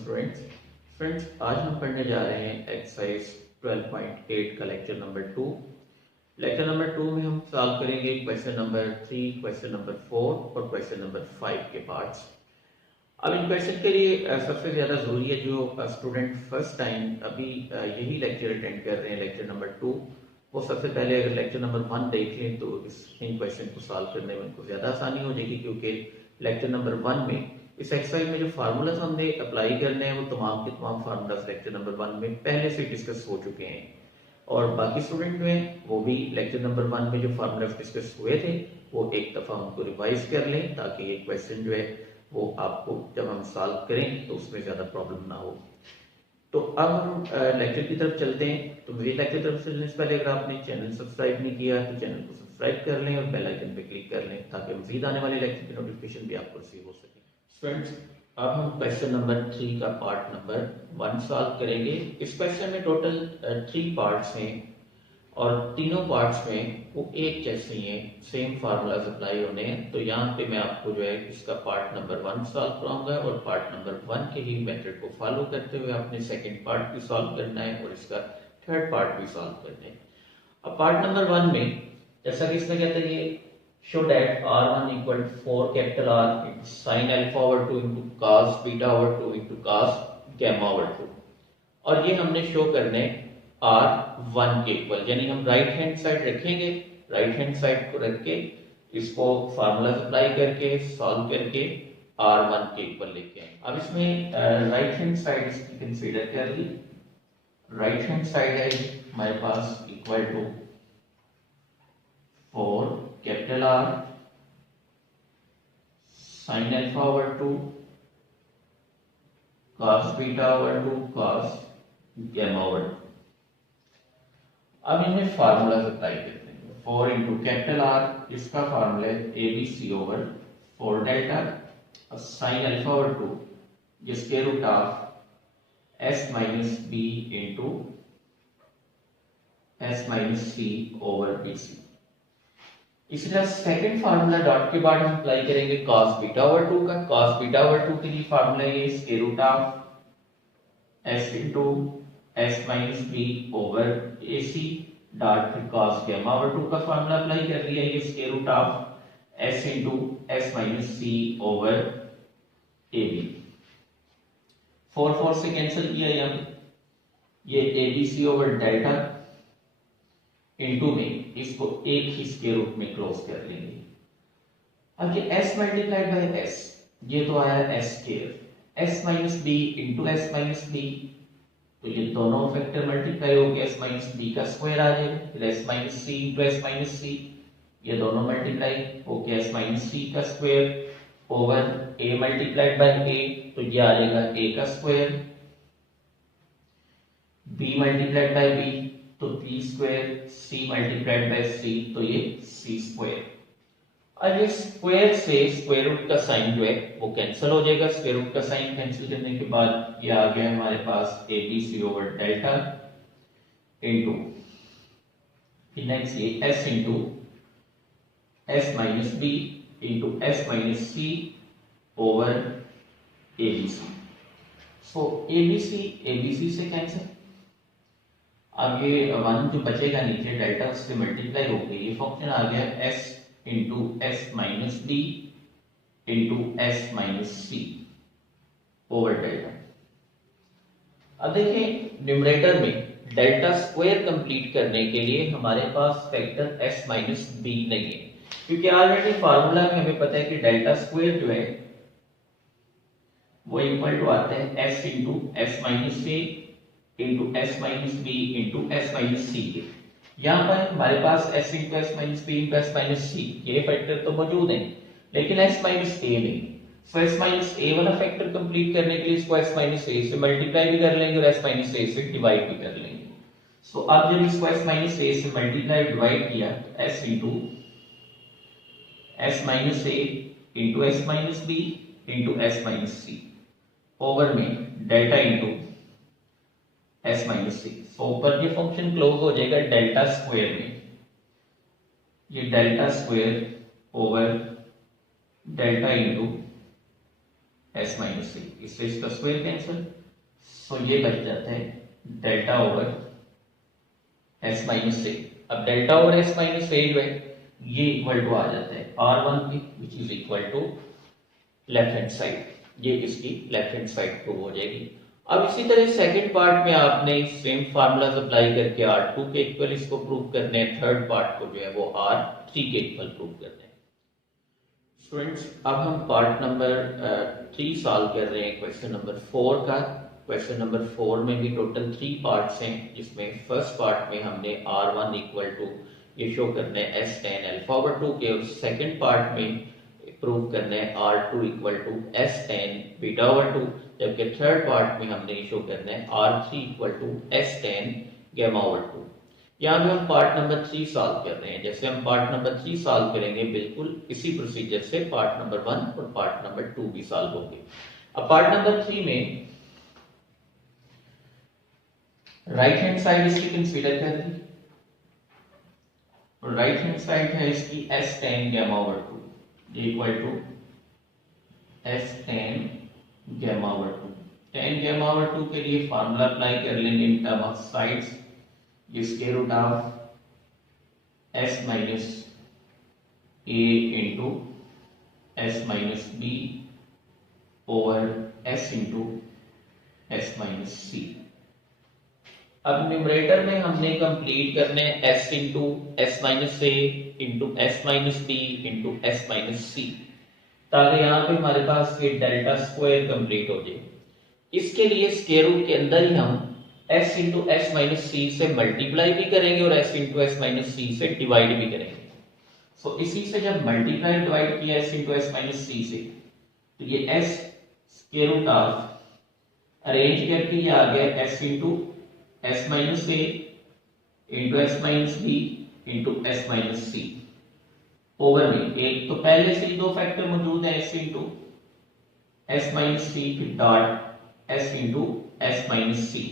Students friends आज हम पढ़ने जा रहे हैं एक्सरसाइज 12.8 का लेक्चर नंबर 2। लेक्चर नंबर 2 में हम सॉल्व करेंगे क्वेश्चन नंबर 3, क्वेश्चन नंबर 4 और क्वेश्चन नंबर 5 के पार्ट्स। अब इन क्वेश्चन के लिए सबसे ज़्यादा ज़रूरी है जो स्टूडेंट फर्स्ट टाइम अभी यही लेक्चर अटेंड कर रहे हैं लेक्चर नंबर 2, वो सबसे पहले अगर लेक्चर नंबर 1 देखें तो इन क्वेश्चन को सॉल्व करने में उनको ज़्यादा आसानी हो जाएगी, क्योंकि लेक्चर नंबर 1 में इस एक्सरसाइज में जो फार्मूलाज हमने अप्लाई करने हैं वो तमाम के तमाम फार्मूलाज लेक्चर नंबर 1 में पहले से डिस्कस हो चुके हैं, और बाकी स्टूडेंट में वो भी लेक्चर नंबर 1 में जो फार्मूलाज डिस्कस हुए थे वो एक दफ़ा उनको रिवाइज कर लें, ताकि ये क्वेश्चन जो है वो आपको जब हम सॉल्व करें तो उसमें ज़्यादा प्रॉब्लम ना हो। तो अब हम लेक्चर की तरफ चलते हैं। तो मेरे लेक्चर की तरफ चलने से पहले अगर आपने चैनल सब्सक्राइब नहीं किया तो चैनल को सब्सक्राइब कर लें और बेल आइकन पे क्लिक कर लें, ताकि मजीद आने वाले लेक्चर की नोटिफिकेशन भी आपको रिसीव हो सके। फ्रेंड्स अब हम क्वेश्चन नंबर 3 का पार्ट नंबर 1 सॉल्व करेंगे। इस क्वेश्चन में टोटल 3 पार्ट्स हैं और तीनों पार्ट्स में वो एक जैसे ही हैं, सेम फार्मूलाज अप्लाई होने हैं। तो यहाँ पे मैं आपको जो है इसका पार्ट नंबर 1 सॉल्व कराऊंगा और पार्ट नंबर 1 के ही मेथड को फॉलो करते हुए आपने सेकंड पार्ट भी सॉल्व करना है और इसका थर्ड पार्ट भी सॉल्व करना है। अब पार्ट नंबर 1 में जैसा कि इसमें कहते हैं ये show that r1 equal to 4 capital R into sin alpha over 2 into cos beta over 2 into cos gamma over 2, और ये हमने शो करने r1 के इक्वल, यानी हम राइट हैंड साइड रखेंगे, राइट हैंड साइड को रख के इसको फार्मूला अप्लाई करके सॉल्व करके r1 के इक्वल लेके आए। अब इसमें राइट हैंड साइड इसकी कंसीडर कर ली। राइट हैंड साइड है हमारे पास equal to 4 capital R sin alpha over 2 cos beta over 2 cos gamma over 2। अब इनमें फार्मूला अप्लाई करते हैं। 4 इंटू कैपिटल R इसका फार्मूला है ABC over 4 delta sin alpha over 2 ये square root of S minus B into S minus C over BC। इसलिए second formula dot के बाद हम अप्लाई करेंगे cos बीटा ओवर 2 का। cos बीटा ओवर 2 के लिए फार्मूला ये square root of s into s minus B over A C dot फिर cos गैमा ओवर 2 का फार्मूला अप्लाई कर लिया, ये square root of s into s minus C over A B. 4 से cancel किया यहाँ पे, ये A B C over delta into में इसको एक ही स्क्वायर रूट में क्लोज कर लेंगे। अब ये s मल्टीप्लाइड बाय s, ये तो आया s square, s minus B into s minus B, तो ये दोनों फैक्टर मल्टीप्लाई हो गया, s माइनस बी का स्क्वायर आ जाएगा, फिर s minus C into s minus C, ये दोनों मल्टीप्लाई हो गया s माइनस सी का square over a multiplied by a, तो ये आ जाएगा a का square, b multiplied by b तो b square, c multiplied by c तो ये c स्क्वायर। अब ये स्क्वायर से स्क्वायर रूट का साइन जो है वो कैंसिल हो जाएगा। स्क्वायर रूट का साइन कैंसिल करने के बाद ये आ गया हमारे पास A B C over delta into next ये s into s minus B into s minus C over A B C. So A B C से कैंसिल, आगे 1 जो बचेगा नीचे डेल्टा उससे मल्टीप्लाई हो गई, ये फंक्शन आ गया s into S minus D into S minus C over delta. अब देखें न्यूमरेटर में डेल्टा स्क्वायर कंप्लीट करने के लिए हमारे पास फैक्टर s माइनस बी नहीं है, क्योंकि ऑलरेडी फार्मूला में हमें पता है कि डेल्टा स्क्वायर जो है वो इक्वल टू आता है s into S minus C into S minus B into S minus C के। यहाँ पर हमारे पास s into S minus B into S minus C ये फैक्टर तो मौजूद है, लेकिन s माइनस ए नहीं। सो s माइनस ए वाला फैक्टर कंप्लीट करने के लिए इसको s माइनस ए से मल्टीप्लाई भी कर लेंगे और s माइनस ए से डिवाइड भी कर लेंगे। सो अब जब इसको s माइनस ए से मल्टीप्लाई डिवाइड किया तो s into s minus A into S minus B into S minus C over में delta into s minus C. So ऊपर ये फंक्शन क्लोज हो जाएगा डेल्टा स्क्वायर में, ये delta square over delta into S minus C, इससे इसका square cancel, so ये बच जाता है delta over S minus C. अब delta over S minus A जो है ये इक्वल टू आ जाता है R1 पे, which is equal to left hand side, ये इसकी लेफ्ट हैंड साइड प्रूव हो जाएगी। अब इसी तरह सेकंड पार्ट में आपने सेम फार्मूलाज अप्लाई करके R2 के इक्वल इसको प्रूव करने हैं, थर्ड पार्ट को जो है वो R3 के इक्वल प्रूव करने हैं। स्टूडेंट्स अब हम पार्ट नंबर 3 सॉल्व कर रहे हैं क्वेश्चन नंबर 4 का। क्वेश्चन नंबर 4 में भी टोटल 3 पार्ट्स हैं, जिसमें फर्स्ट पार्ट में हमने R1 इक्वल टू ये शो करने हैं S tan अल्फा ओवर 2 के, और सेकंड पार्ट में प्रूव करना है R2 equal to S tan beta over 2, जबकि थर्ड पार्ट में हमने शो करना है R3 equal to S tan gamma over 2। यहाँ पे हम पार्ट नंबर 3 सॉल्व कर रहे हैं। जैसे हम पार्ट नंबर 3 सॉल्व करेंगे बिल्कुल इसी प्रोसीजर से पार्ट नंबर 1 और पार्ट नंबर 2 भी सॉल्व होंगे। अब पार्ट नंबर 3 में राइट हैंड साइड इसकी कंसीडर कर ली, और राइट हैंड साइड है इसकी S tan gamma over 2 equal to S tan gamma over 2। tan gamma over 2 के लिए फार्मूला अप्लाई कर लेंगे इन टर्म ऑफ साइड्स, ये square root of S minus a into S minus b over S into S minus c। अब numerator में हमने complete करने S into S minus a into S minus b into S minus c, ताकि यहाँ पे हमारे पास ये डेल्टा स्क्वायर कंप्लीट हो जाए। इसके लिए स्क्वायर रूट के अंदर ही हम S into S minus C से मल्टीप्लाई भी करेंगे और S into S minus C से डिवाइड भी करेंगे। सो इसी से जब मल्टीप्लाई डिवाइड किया S into S minus C से, तो ये S square root of arrange करके ये आ गया S into S minus A into S minus B into S minus C over में एक तो पहले से ही दो फैक्टर मौजूद है S into S minus C फिर dot S into S minus C,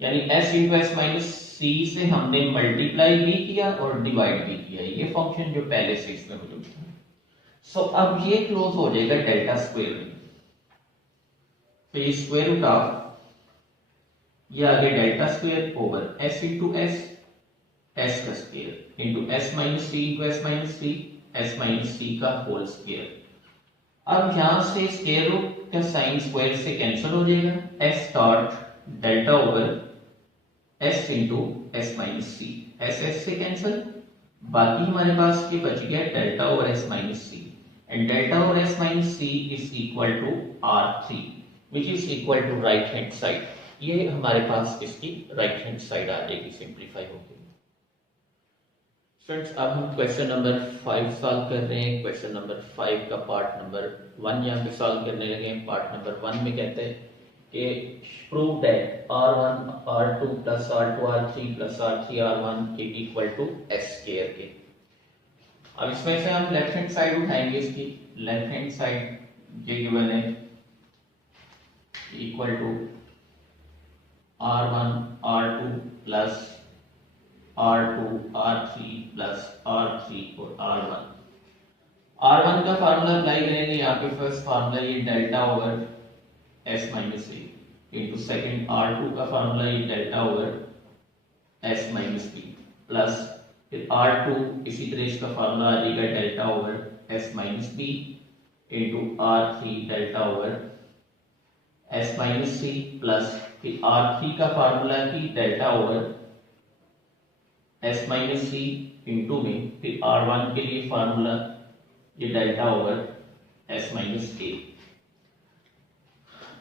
यानी S into S minus C से हमने मल्टीप्लाई भी किया और डिवाइड भी किया, ये फंक्शन जो पहले से इसमें मौजूद था। सो अब ये क्लोज हो जाएगा डेल्टा स्क्वायर में, तो ये स्क्वायर रूट ऑफ ये आ गया delta square over S into S, S का square into S minus C into S minus C, S minus C का होल स्क्वायर। अब यहां से स्क्वायर रूट का साइन स्क्वायर से कैंसिल हो जाएगा, S dot delta over S into S minus C, S S से कैंसिल, बाकी हमारे पास ये बच गया delta over S minus C, and delta over S minus C is equal to R3 which is equal to right hand side. ये हमारे पास इसकी राइट हैंड साइड आ जाएगी सिंप्लीफाई होकर। फ्रेंड्स अब हम क्वेश्चन नंबर 5 सॉल्व कर रहे हैं। क्वेश्चन नंबर 5 का पार्ट नंबर 1 यहाँ पे सॉल्व करने लगे हैं। पार्ट नंबर 1 में कहते हैं कि prove that R1 R2 plus R2 R3 plus R3 R1 equal to S square के। अब इसमें से हम लेफ्ट हैंड साइड उठाएंगे, इसकी लेफ्ट हैंड साइड ये गिवन है equal to R1 R2 plus R2 R3 plus R3 और R1। R1 का फार्मूला अप्लाई करेंगे, यहाँ पे फर्स्ट फार्मूला ये delta over S minus A into second R2 का फार्मूला ये delta over S minus B plus फिर R2 इसी तरह इसका फार्मूला आ जाएगा delta over S minus B into R3 delta over S minus C plus फिर R3 का फार्मूला की delta over S minus C into में फिर R1 के लिए फार्मूला ये delta over S minus A.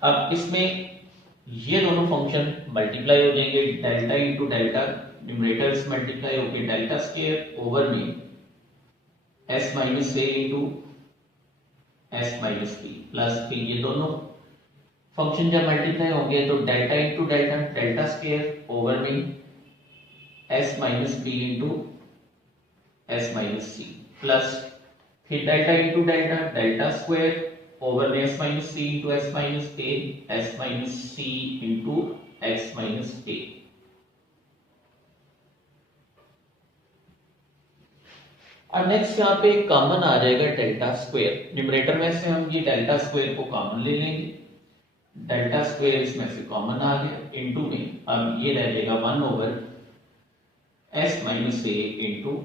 अब इसमें ये दोनों फंक्शन मल्टीप्लाई हो जाएंगे, delta into delta numerators multiply होकर डेल्टा स्क्वायर ओवर में S minus A into S minus B plus फिर ये दोनों फंक्शन जब मल्टीप्लाई होंगे तो delta into delta delta square over में S minus B into S minus C plus फिर delta into delta delta square over में S minus C into S minus A, S minus C into X minus A. अब next यहाँ पे common आ जाएगा delta square. Numerator में से हम ये डेल्टा स्क्वायर को कॉमन ले लेंगे, डेल्टा स्क्वायर इसमें से कॉमन आ गया, इनटू में अब ये रह जाएगा 1 over s minus A into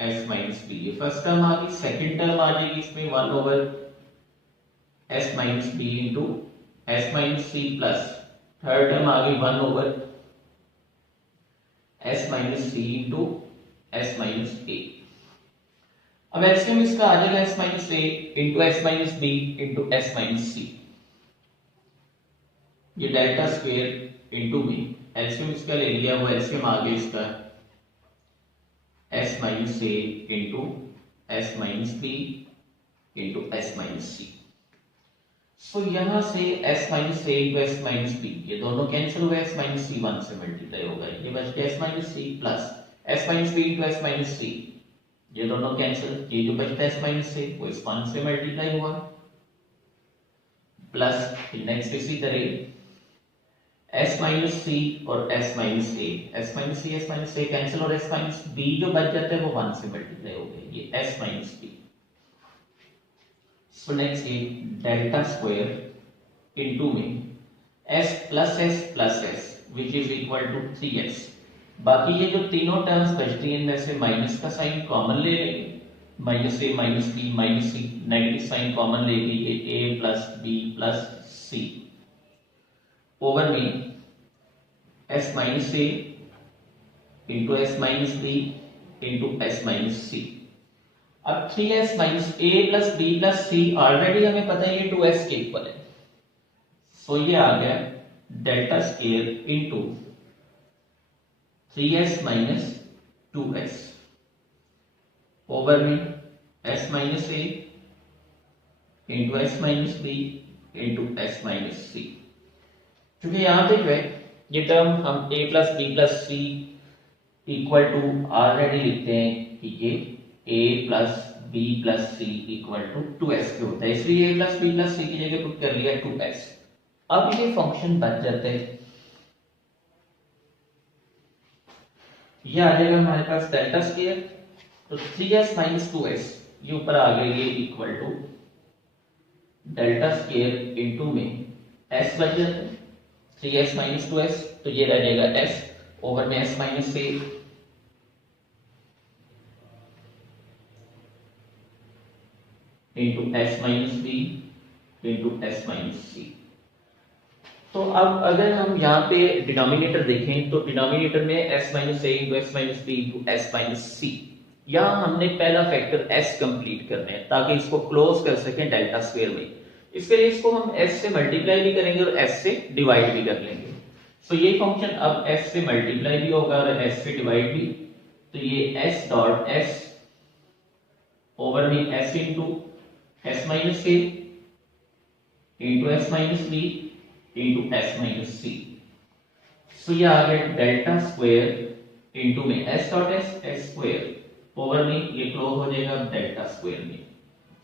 S minus B. ये फर्स्ट टर्म आ गई। सेकेंड टर्म आ जाएगी इसमें 1 over s minus B into S minus C plus third term आ गई 1 over s minus C into S minus A. अब LCM इसका आ जाएगा s minus A into S minus B into S minus C. ये delta square into में LCM इसका ले लिया, वो एलसीएम आ गया इसका s minus A into S minus B into S minus C. So यहां से s minus A into S minus B ये दोनों कैंसिल हुए, s माइनस सी 1 से मल्टीप्लाई होगा, ये बच गया s minus C plus s minus B into S minus C, ये दोनों कैंसिल, ये जो बचता है s माइनस से वो इस 1 से मल्टीप्लाई हुआ प्लस नेक्स्ट इसी तरह s माइनस सी और s minus A, s minus C s minus A cancel और s माइनस बी जो बच जाता है वो 1 से मल्टीप्लाई हो गया, ये s minus B. So next ये डेल्टा स्क्वायर इनटू में s plus s which is equal to 3s। बाकी ये जो तीनों टर्म्स बचती हैं इनमें से माइनस का साइन कॉमन ले लेंगे, minus A minus B minus C, negative sign common ले लीजिए a plus B plus C over में s minus A into S minus B into S minus C. अब 3s minus A plus B plus C already हमें पता है ये 2s के equal है, सो ये आ गया delta square into 3s minus 2s over में s minus A into S minus B into S minus C. क्योंकि यहाँ पे जो है ये टर्म हम a plus B plus C equal to already लिखते हैं कि ये a plus B plus C equal to 2s के होता है, इसलिए a plus B plus C की जगह पुट कर लिया 2s। अब ये फंक्शन बच जाता है, ये आ जाएगा हमारे पास डेल्टा स्क्वायर, तो 3s माइनस 2s ये ऊपर आ गया, ये equal to delta square into में s बच जाता है 3s माइनस 2s, तो ये रह जाएगा s ओवर में s minus A into S minus B into S minus C. तो अब अगर हम यहाँ पे डिनोमिनेटर देखें तो डिनोमिनेटर में s minus A into S minus B into S minus C, यहाँ हमने पहला फैक्टर s कंप्लीट करना है ताकि इसको क्लोज कर सकें डेल्टा स्क्वायर में। इसके लिए इसको हम s से मल्टीप्लाई भी करेंगे और s से डिवाइड भी कर लेंगे। सो ये फंक्शन अब s से मल्टीप्लाई भी होगा और s से डिवाइड भी, तो ये s डॉट s ओवर में s into S minus A into S minus B into S minus C. So ये आ गया डेल्टा स्क्वायर इंटू में s dot s square over में ये क्लोज हो जाएगा डेल्टा स्क्वायर में,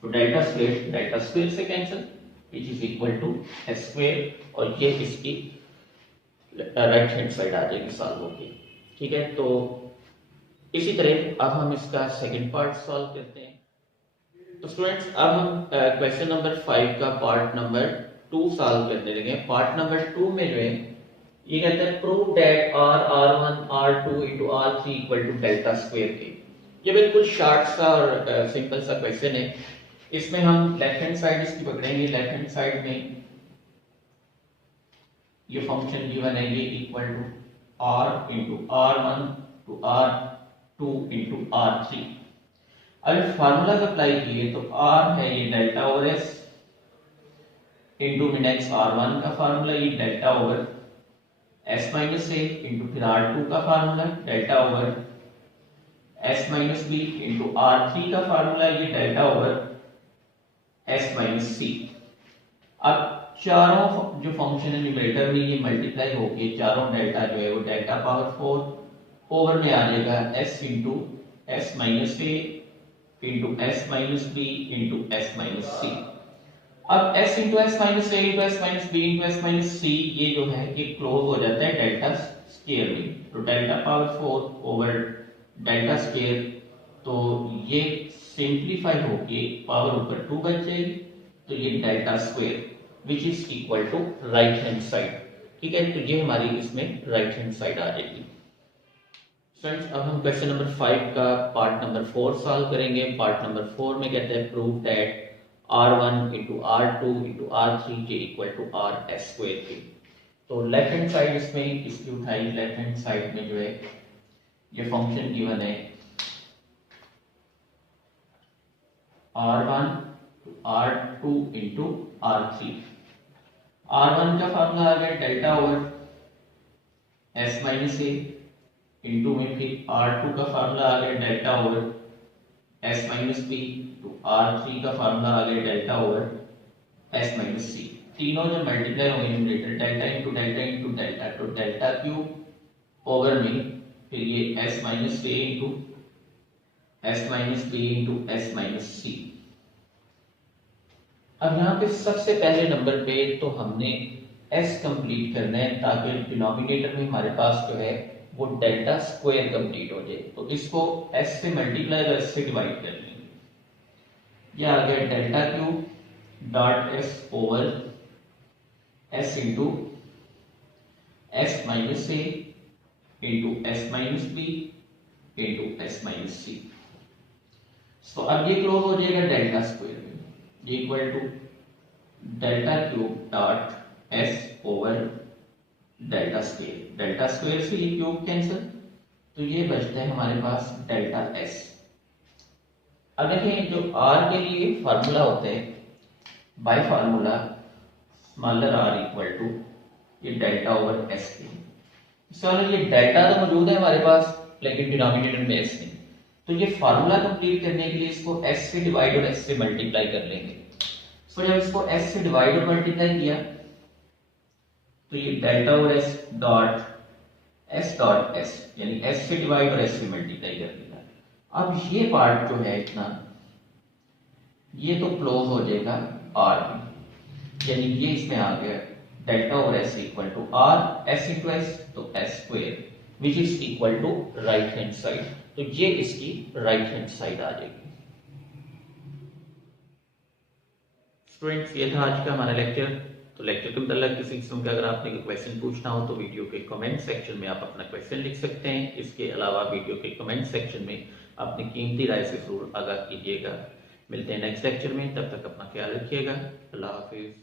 तो डेल्टा स्क्वायर से cancel which is equal to s square, और ये इसकी राइट हैंड साइड आ जाएगी सॉल्व होगी। ठीक है, तो इसी तरह अब हम इसका सेकंड पार्ट सॉल्व करते हैं। तो स्टूडेंट्स अब हम क्वेश्चन नंबर 5 का पार्ट नंबर 2 सॉल्व करने लगे। पार्ट नंबर 2 में जो है ये कहता है prove that r1 r2 into r3 equal to delta square के। ये बिल्कुल शॉर्ट सा और सिंपल सा क्वेश्चन है। इसमें हम लेफ्ट हैंड साइड इसकी पकड़ेंगे, लेफ्ट हैंड साइड में ये फंक्शन गिवन है ये equal to r into r1 to r2 into r3। अगर फार्मूला अप्लाई किए तो r है ये डेल्टा ओवर s इंटू में नेक्स्ट r1 का फार्मूला ये delta over s minus A into फिर r2 का formula delta over s minus B into r3 का फार्मूला ये delta over s minus C. अब चारों जो फंक्शन है न्यूमरेटर में ये मल्टीप्लाई होके चारों डेल्टा जो है वो डेल्टा पावर 4 ओवर में आ जाएगा s into S minus A into S minus B into S minus C. अब s into S minus A into S minus B into S minus C ये जो है ये क्लोज हो जाता है डेल्टा स्क्वायर में, तो delta power 4 over delta square, तो ये सिंप्लीफाई होके पावर ऊपर 2 बच जाएगी, तो ये delta square which is equal to right hand side. ठीक है, तो ये हमारी इसमें राइट हैंड साइड आ जाएगी। फ्रेंड्स अब हम क्वेश्चन नंबर 5 का पार्ट नंबर 4 सॉल्व करेंगे। पार्ट नंबर 4 में कहते हैं prove that r1 into r2 into r3 के equal to r s square के। तो लेफ्ट हैंड साइड इसमें इसकी उठाई, लेफ्ट हैंड साइड में जो है ये फंक्शन गिवन है r1 r2 into r3। r1 का फार्मूला आ गया delta over s minus A, into में फिर r2 का फार्मूला आ गया delta over s minus B, तो r3 का फार्मूला आ गया delta over s minus C. तीनों जब मल्टीप्लाई होंगे numerator delta into delta into delta, तो डेल्टा क्यूब ओवर में फिर ये s minus A into s minus B into s minus C. अब यहाँ पे सबसे पहले नंबर पे तो हमने s कंप्लीट करना है ताकि डिनोमिनेटर में हमारे पास जो है वो डेल्टा स्क्वायर कंप्लीट हो जाए। तो इसको s से मल्टीप्लाई और s से डिवाइड कर लेंगे। यह आ गया delta cube dot s over s into s minus A into s minus B into s minus C. तो अब ये क्लोज हो जाएगा डेल्टा स्क्वायर में, ये equal to delta cube dot s over delta square. Delta square से ये cube cancel, तो ये बचता है हमारे पास डेल्टा s। अब देखें जो r के लिए फार्मूला होता है by formula smaller r equal to ये डेल्टा ओवर s के। सर ये डेल्टा तो मौजूद है हमारे पास लेकिन डिनोमिनेटर में s नहीं, तो ये फार्मूला कंप्लीट करने के लिए इसको s से डिवाइड और s से मल्टीप्लाई कर लेंगे। तो जब इसको s से डिवाइड और मल्टीप्लाई किया तो ये delta over s dot s यानी s से डिवाइड और s से मल्टीप्लाई कर दिया। अब ये पार्ट जो है इतना ये तो क्लोज हो जाएगा r में, यानी ये इसमें आ गया delta over s equal to r s into s, तो s square which is equal to right hand side. तो ये इसकी राइट हैंड साइड आ जाएगी। स्टूडेंट्स ये था आज का हमारा लेक्चर। तो लेक्चर के मतलब किसी किस्म का अगर आपने कोई क्वेश्चन पूछना हो तो वीडियो के कमेंट सेक्शन में आप अपना क्वेश्चन लिख सकते हैं। इसके अलावा वीडियो के कमेंट सेक्शन में अपनी कीमती राय से जरूर आगाह कीजिएगा। मिलते हैं नेक्स्ट लेक्चर में, तब तक अपना ख्याल रखिएगा। अल्लाह हाफिज।